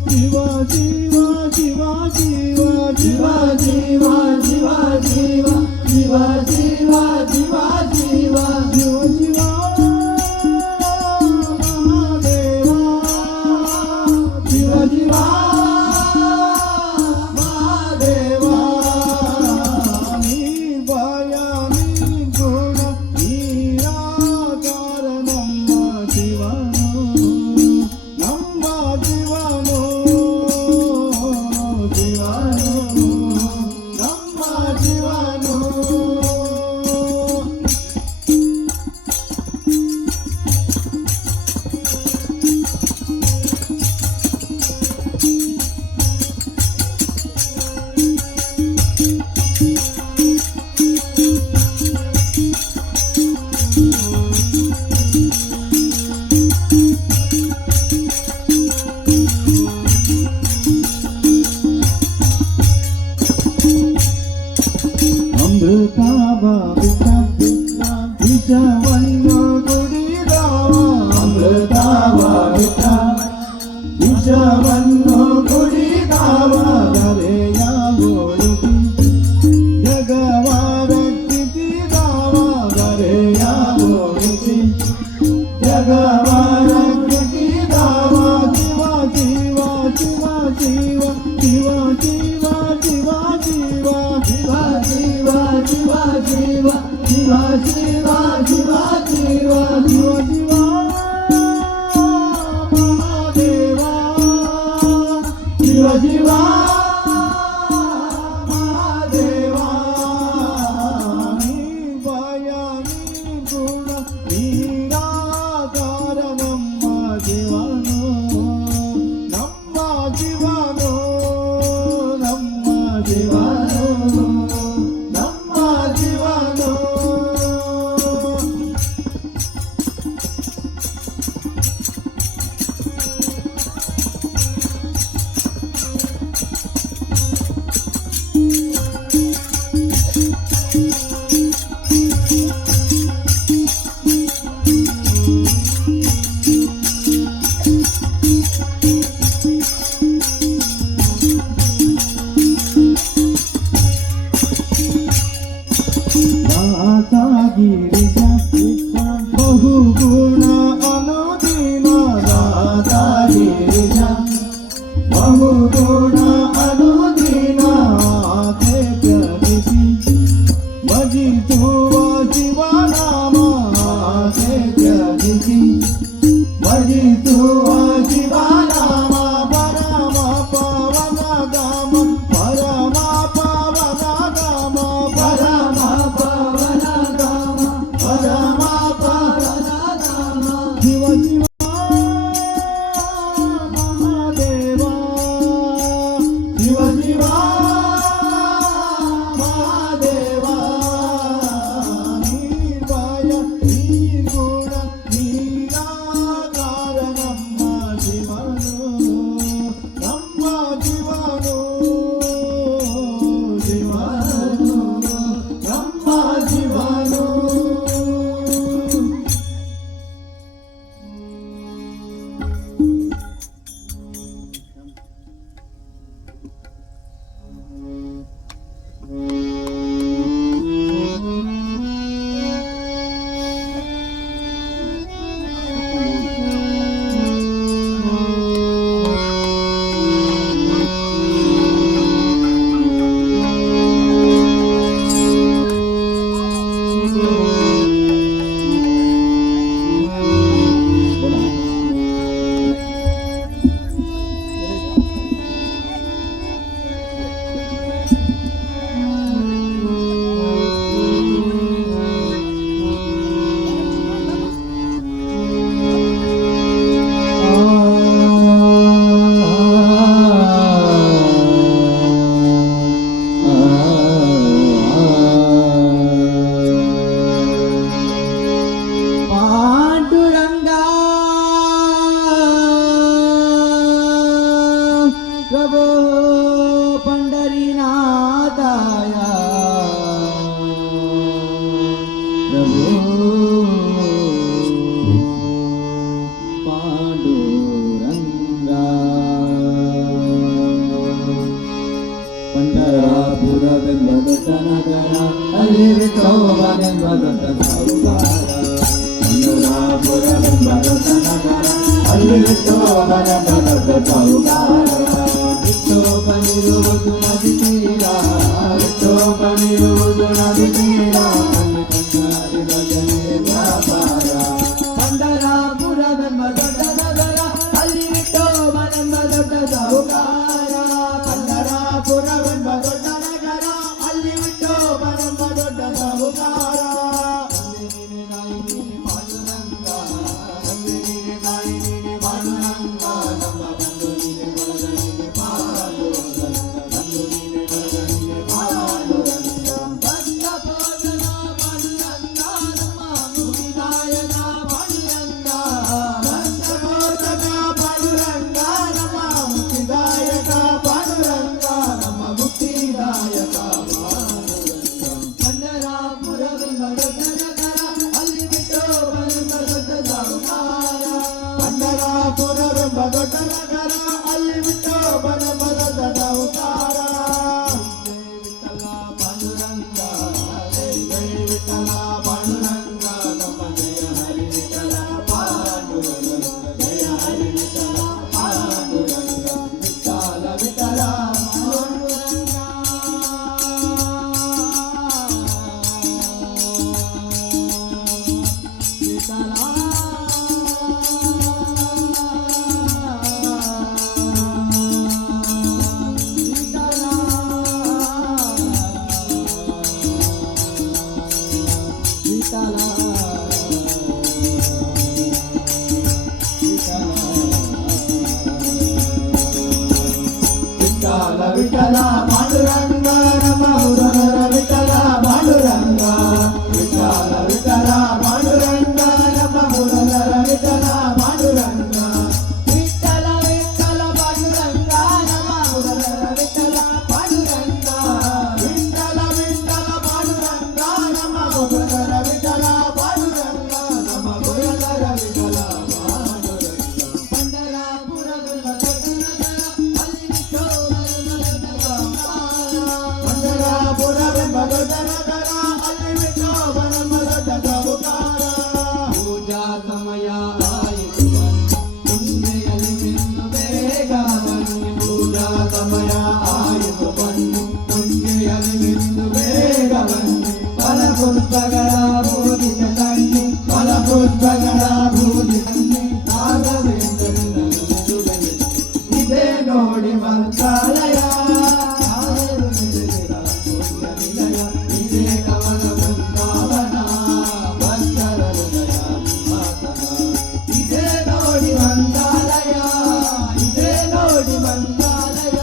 ಶಿವ ಶಿವ ಶಿವ ಶಿವ ಶಿವ ಶಿವ ಶಿವ ಶಿವ ಶಿವ ಶಿವ ಶಿವ ಶಿವ ಶಿವ ಮಹಾದೇವ ಶಿವ ಶಿವ ಮಹಾದೇವ ನಿರ್ಭಯ ನಿರ್ಗುಣ ನಿರಾಕಾರ ನಮ್ಮ ಶಿವನು ನಮ್ಮ ಶಿವನು ಶಿವನು ನಮ್ಮ ಶಿವನು ಅಮೃತ ಬಿಟ್ಟ ವಿಷವನ್ನು ಕುಡಿದವ ಅಮೃತವ ಬಿಟ್ಟ ವಿಷವನ್ನು ಕುಡಿದವ ಧರೆಯಾಗೋಳಿಸಿ ಜಗವ ರಕ್ಷಿಸಿದವ ಧರೆಯಾಗೋಳಿಸಿ ಜಗವ ರಕ್ಷಿಸಿದವ ಶಿವ ಶಿವ ಶಿವ ಶಿವ ಶಿವ ಶಿವ ಶಿವ ಶಿವ ಶಿವ ಶಿವ ಶಿವ ಶಿವ ಶಿವ ಶಿವ ಶಿವ ಶಿವ ಶಿವ ಶಿವ ಮಹಾದೇವ ಶಿವ ಶಿವ ಮಹಾದೇವ ನಿರ್ಭಯ ನಿರ್ಗುಣ ನಿರಾಕಾರ ಸಾಹುಕಾರ ಪಂಡರಾಪುರವೆಂಬ ದೊಡ್ಡ ನಗರ ಅಲ್ಲಿ ವಿಠೋಬನೆಂಬ ದೊಡ್ಡ ಸಾಹುಕಾರ ವಿಠೋಬನಿರುವುದು ನದಿ ತೀರ ವಿಠೋಬನಿರುವುದು ನದಿ ತೀರ ಅಲ್ಲಿ ಬಂಗಾರಿ ಭಜನೆ ವ್ಯಾಪಾರ ಪಂಡರಾಪುರವೆಂಬ ದೊಡ್ಡ ನಗರ ಅಲ್ಲಿ ವಿಠೋಬನೆಂಬ ದೊಡ್ಡ ಸಾಹುಕಾರ ಪಂಡರಾಪುರವೆಂಬ ದೊಡ್ಡ ನಗರ ಅಲ್ಲಿ ವಿಠೋಬನೆಂಬ ದೊಡ್ಡ ಸಾಹುಕಾರ ಪಂಡರಾಪುರವೆಂಬ ದೊಡ್ಡ ನಗರ ಅಲ್ಲಿ ವಿಠೋಬನೆಂಬ ದೊಡ್ಡ ಸಾಹುಕಾರ ವಿಠಲ ಪಾಂಡುರಂಗ ಜಯ ವಿಠಲ ಪಾಂಡುರಂಗ ನಮ್ಮ ಜಯ ಹರಿ ವಿಠಲ ಪಾಂಡುರಂಗ ಜಯ ಹರಿ ವಿಠಲ ಪಾಂಡುರಂಗ ವಿಠಲ ವಿಠಲ ವಿಠಲ ಪಾಂಡುರಂಗ ನಮ್ಮ ಹುರರ ವಿಠಲ ಪಾಂಡುರಂಗ ವಿಠಲ ವಿಠಲ ಪಾಂಡುರಂಗ ನಮ್ಮ ಹುರರ ವಿಠಲ ಪಾಂಡುರಂಗ ವಿಠಲ ವಿಠಲ ಪಾಂಡುರಂಗ ನಮ್ಮ ಹುರರ ವಿಠಲ ಪಾಂಡುರಂಗ ವಿಠಲ ವಿಠಲ ಪಾಂಡುರಂಗ ನಮ್ಮ ಹುರರ ವಿಠಲ ಪಾಂಡುರಂಗ ನಮ್ಮ ಹುರರ ವಿಠಲ ಪಾಂಡುರಂಗ ಪಂಡರಾಪುರವೆಂಬ ದೊಡ್ಡ ನಗರ ಅಲ್ಲಿ ಪಂಡರಾಪುರವೆಂಬ ದೊಡ್ಡ ನಗರ ಅಲ್ಲಿ ವಿಠೋಬನೆಂಬ ದೊಡ್ಡ ಸಾಹುಕಾರ ಪೂಜಾ ಸಮಯ ಆಯಿತು ಪುಣ್ಯದಲ್ಲಿ ಮಿನ್ನು ಬೇಗ ಬನ್ನಿ ಪೂಜಾ ಸಮಯ ಆಯಿತು ಬನ್ನಿ ಪುಣ್ಯದಲ್ಲಿ ಮಿನ್ನು ಬೇಗ ಬನ್ನಿ ಫಲ ಪುಷ್ಪಗಳ ಪೂಜಿತ ತನ್ನಿ ಫಲ ಪುಷ್ಪಗಳ ಪೂಜಿತ ತನ್ನಿ ರಾಘವೇಂದ್ರನ ಇದೇ ನೋಡಿ ಮಂತ್ರಾಲಯ ಇದೇ ಕವನ ಬೃಂದಾವನ ಭಕ್ತರ ಹೃದಯ ಸಿಂಹಾಸನ ಇದೇ ನೋಡಿ ಮಂತ್ರಾಲಯ ಇದೇ ನೋಡಿ ಮಂತ್ರಾಲಯ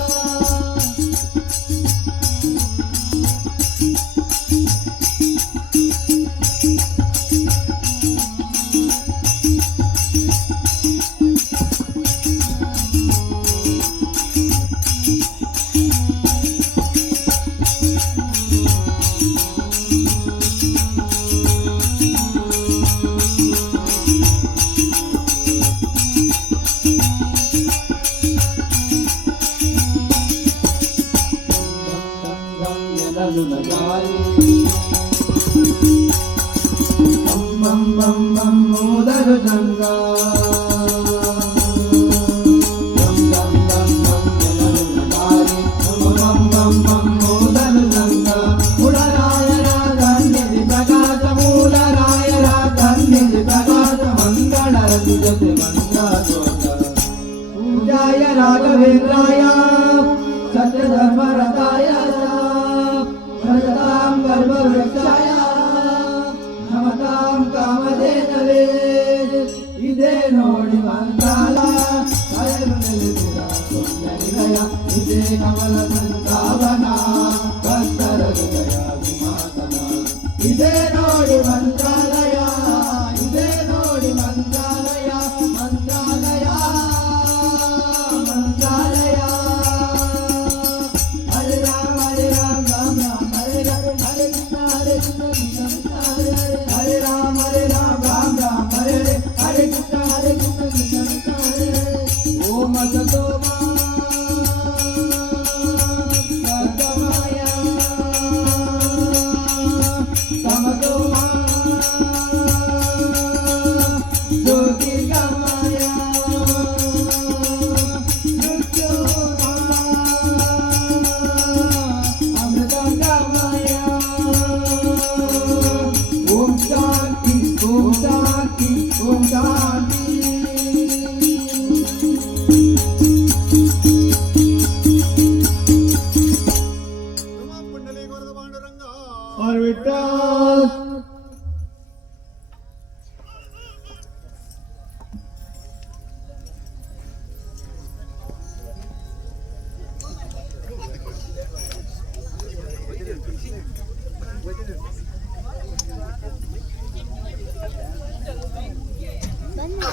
ಮೋದರು ಸಂಗ ಮೋದರು ಸಂಗ ಮುಳರಾಯರ ಕನ್ಯದಿ ಪ್ರಕಾಶ ಮೂಲರಾಯರ ಕನ್ಯದಿ ಪ್ರಕಾಶ ಮಂಗಳರತಿ ಜೊತೆ ಮಂಗಳೋತ್ತ ಪೂಜಾಯ ರಾಘವೇಂದ್ರಾಯ ಸತ್ಯಧರ್ಮರತಾಯ ಭಜತಾಂ ಗರ್ಭವೃಕ್ಷಾಯ ನಮತಾಂ ಕಾಮಧೇನವೇ ಇದೇ ನೋಡಿ ಮಂತ್ರಾಲ ಇದೇ ಕಮಲ ಸಂತಾವನ ಭಕ್ತರ ಹೃದಯ ಸಿಂಹಾಸನ ಇದೇ ನೋಡಿ ಮಂತ್ರಾಲಯ ಇದೇ ನೋಡಿ ಮಂತ್ರಾಲಯ ಮಂತ್ರಾಲಯ ಮಂತ್ರಾಲಯ ಹರೆ ರಾಮ ರಾಮ ರಾಮ ಹರೆ ಹರೆ ಹರೆ ಕೃಷ್ಣ ಹರೆ ಕೃಷ್ಣ ಕೃಷ್ಣ ಕೃಷ್ಣ ಹರೆ ಹರೆ ಹರೆ ರಾಮ ರಾಮ ರಾಮ ಹರೆ ಹರೆ ಹರೆ ಕೃಷ್ಣ ಕೃಷ್ಣ ಕೃಷ್ಣ ಹರೆ ಹರೆ ಓಂ ಸತೋ ತಮಸೋ ಓಂ ಶಾಂತಿ और विठ्ठल ಬಂದ